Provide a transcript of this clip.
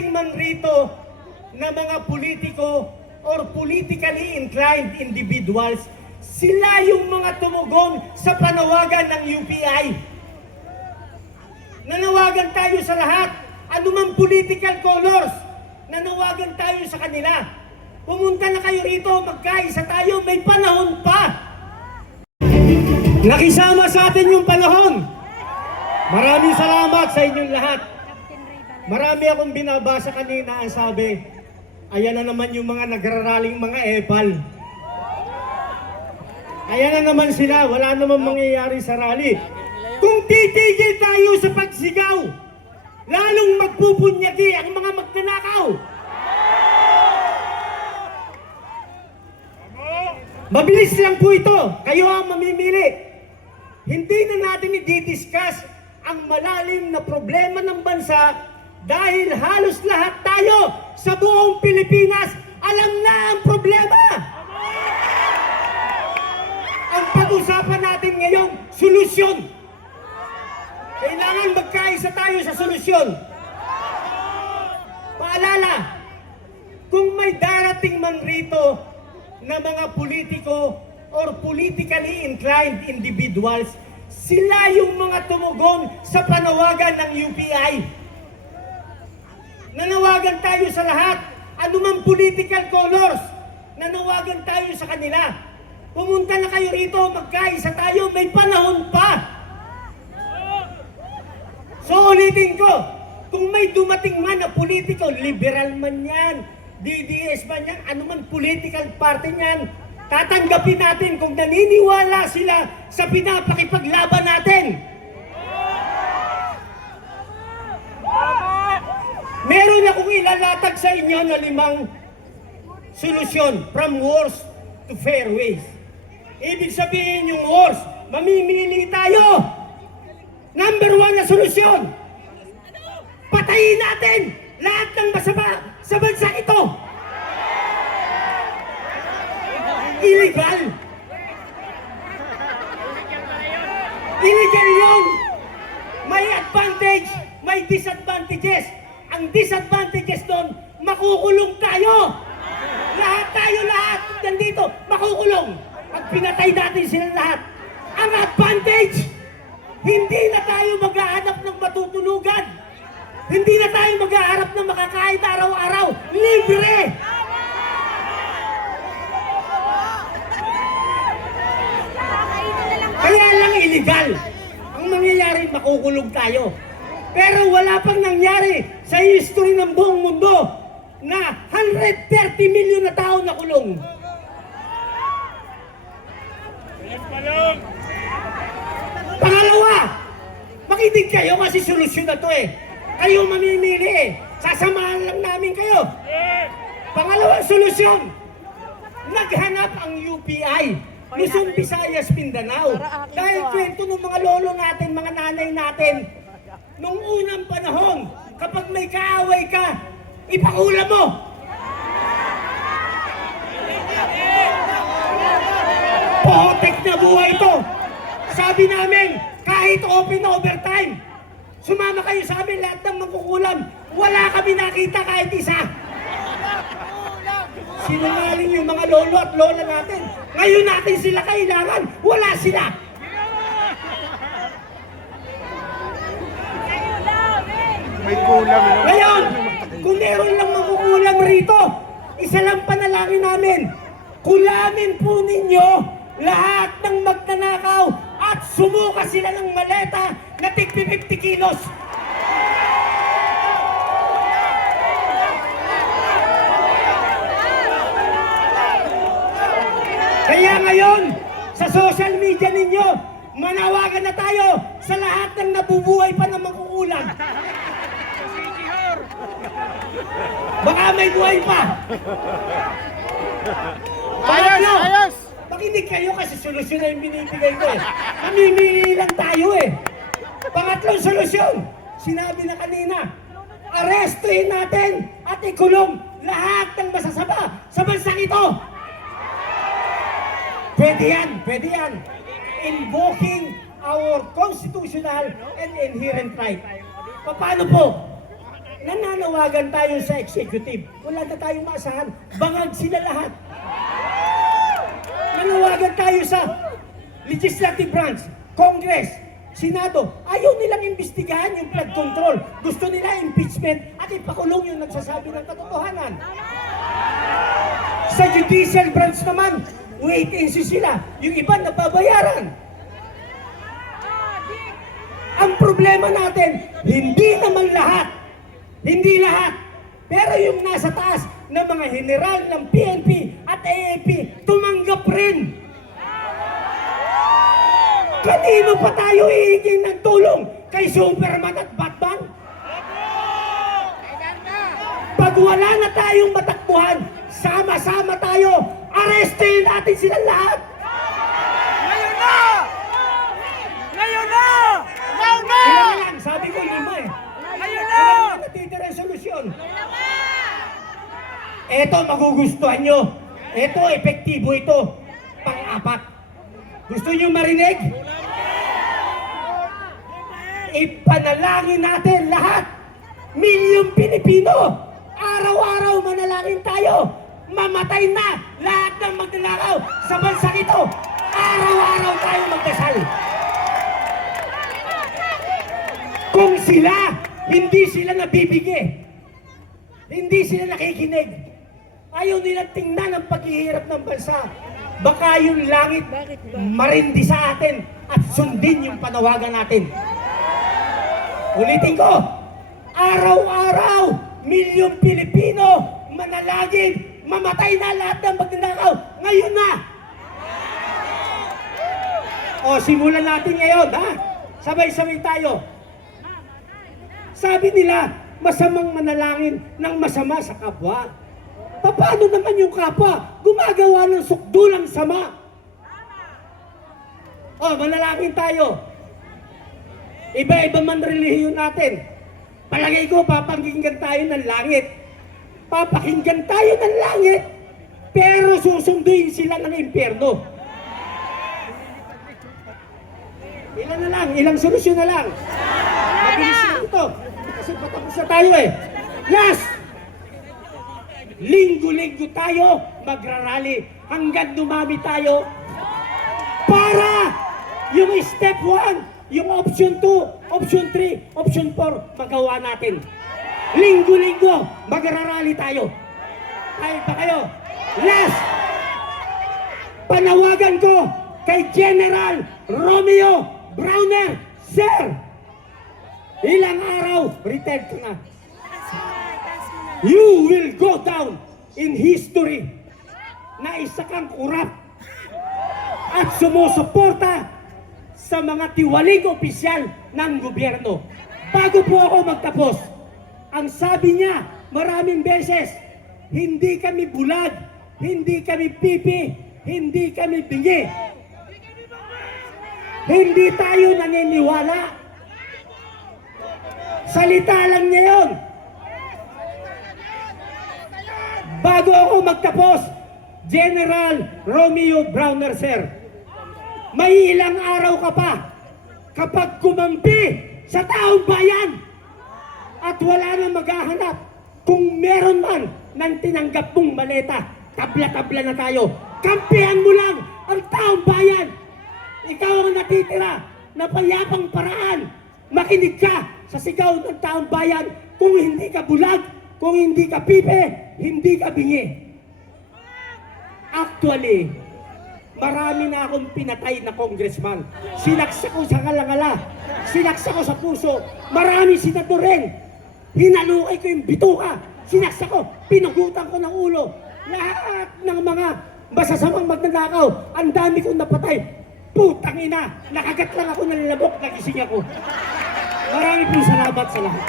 darating man rito na mga politiko or politically inclined individuals, sila yung mga tumugon sa panawagan ng UPI. Nanawagan tayo sa lahat, anumang political colors, nanawagan tayo sa kanila. Pumunta na kayo rito, magkaisa tayo, may panahon pa. Nakisama sa atin yung panahon. Maraming salamat sa inyong lahat. Marami akong binabasa kanina ang sabi, ayan na naman yung mga nagraraling mga epal. Ayan na naman sila, wala naman mangyayari sa rally. Kung titigil tayo sa pagsigaw, lalong magpupunyagi ang mga magnanakaw. Mabilis lang po ito, kayo ang mamimili. Hindi na natin i-discuss ang malalim na problema ng bansa dahil halos lahat tayo sa buong Pilipinas alam na ang problema. Ang pag-usapan natin ngayon, solusyon. Kailangan magkaisa tayo sa solusyon. Paalala, kung may darating man rito na mga politiko or politically inclined individuals, sila yung mga tumugon sa panawagan ng UPI. Nanawagan tayo sa lahat, anumang political colors, nanawagan tayo sa kanila. Pumunta na kayo rito, magkaisa tayo, may panahon pa. So ulitin ko, kung may dumating man na politiko, liberal man yan, DDS man yan, anuman political party yan, tatanggapin natin kung naniniwala sila sa pinapakipaglaban natin. Meron akong ilalatag sa inyo na 5 solusyon from wars to fair ways. Ibig sabihin yung wars, mamimili tayo. Number 1 na solusyon, patayin natin lahat ng masama sa bansa ito. Illegal. Illegal yun. May advantage, may disadvantages. Ang disadvantages doon, makukulong tayo. Lahat nandito, makukulong. Pag pinatay natin sila lahat. Ang advantage, hindi na tayo maghahanap ng matutulugan. Hindi na tayo maghahanap ng makakain araw-araw. Libre! Kaya lang illegal. Ang mangyayari, makukulong tayo. Pero wala pang nangyari sa history ng buong mundo na 130 million na tao na kulong. Pangalawa, makinig kayo kasi solusyon na to eh. Kayo mamimili eh. Sasamahan lang namin kayo. Pangalawang solusyon, naghanap ang UPI. Luzon, Visayas, Mindanao. Dahil kwento ng mga lolo natin, mga nanay natin, nung unang panahon, kapag may kaaway ka, ipakula mo. Potek na buhay ito. Sabi namin, kahit open overtime, sumama kayo sa amin lahat ng mangkukulam. Wala kami nakita kahit isa. Sinungaling yung mga lolo at lola natin. Ngayon natin sila kailangan. Wala sila. May kulam. Ngayon, kung meron lang makukulam rito, isa lang panalangin namin. Kulamin po ninyo lahat ng magnanakaw at sumuka sila ng maleta na tig 50 kilos. Kaya ngayon, sa social media ninyo, manawagan na tayo sa lahat ng nabubuhay pa ng makukulam. Baka may buhay pa. Ayos! Makinig kayo kasi solusyon na yung binibigay ko eh. Mamimili lang tayo eh. Pangatlong solusyon, sinabi na kanina, arestuhin natin at ikulong lahat ng masasama sa bansang ito. Pwede yan. Invoking our constitutional and inherent right. Paano po? nananawagan tayo sa executive. Wala na tayong maasahan. Bangag sila lahat. Nanawagan tayo sa legislative branch, Congress, Senado. Ayaw nilang imbestigahan yung flood control. Gusto nila impeachment at ipakulong yung nagsasabi ng katotohanan. Sa judicial branch naman, wait and see sila. Yung iba nababayaran. Ang problema natin, hindi naman lahat. Hindi lahat. Pero yung nasa taas ng mga general ng PNP at AAP, tumanggap rin. Kanino pa tayo hihingin ng tulong? Kay Superman at Batman? Pag wala na tayong matakbuhan, sama-sama tayo, arrestin natin sila lahat. Ngayon na! Ngayon na! Ngayon na! Kailangan lang, sabi ko 5 eh. Ngayon na! Kailangan natitira yung solusyon. Eto, magugustuhan nyo. Eto, epektibo ito. Pang-apat. Gusto nyo marinig? Ipanalangin natin lahat. Milyong Pilipino. Araw-araw manalangin tayo. Mamatay na lahat ng magnanakaw sa bansang ito. Araw-araw tayo magdasal. Kung sila, hindi sila nabibigay. Hindi sila nakikinig. Ayaw nilang tingnan ang paghihirap ng bansa. Baka yung langit marindi sa atin at sundin yung panawagan natin. Ulitin ko, araw-araw, milyong Pilipino manalangin, mamatay na lahat ng magnanakaw. Ngayon na! O, simulan natin ngayon, ha? Sabay-sabay tayo. Sabi nila, masamang manalangin ng masama sa kapwa. Paano naman yung kapwa gumagawa ng sukdulang sama? O, manalangin tayo. Iba-iba man relihiyon natin. Palagay ko, papakinggan tayo ng langit. Papakinggan tayo ng langit, pero susunduin sila ng impyerno. Ilan na lang, ilang solusyon na lang. Mabilis na ito, kasi patapos na tayo eh. Last! Linggo-linggo tayo magrarally hanggang dumami tayo para yung step 1, yung option 2, option 3, option 4 magawa natin. Linggo-linggo magrarally tayo. Ay pa kayo. Last! Panawagan ko kay General Romeo Browner, Sir! Ilang araw, retired ka na. You will go down in history na isa kang kurap at sumusuporta sa mga tiwaling opisyal ng gobyerno. Bago po ako magtapos, ang sabi niya maraming beses, hindi kami bulag, hindi kami pipi, hindi kami bingi. Hindi tayo naniniwala. Salita lang niya yun. Bago ako magtapos, General Romeo Browner, Sir, may ilang araw ka pa kapag kumampi sa taong bayan at wala nang maghahanap. Kung meron man ng tinanggap mong maleta, tabla-tabla na tayo. Kampihan mo lang ang taong bayan. Ikaw ang natitira na payapang paraan. Makinig ka sa sigaw ng taong bayan. Kung hindi ka bulag, kung hindi ka pipe, hindi ka bingi. Actually, marami na akong pinatay na congressman. Sinaksak ko sa kalangala. Sinaksak ko sa puso. Marami senador rin. Hinalukay ko yung bituka. Sinaksak ko. Pinugutan ko ng ulo. Lahat ng mga masasamang magnanakaw. Ang dami kong napatay. Putang ina. Nakagat lang ako ng lamok. Nagising ako. Marami pong salamat sa lahat.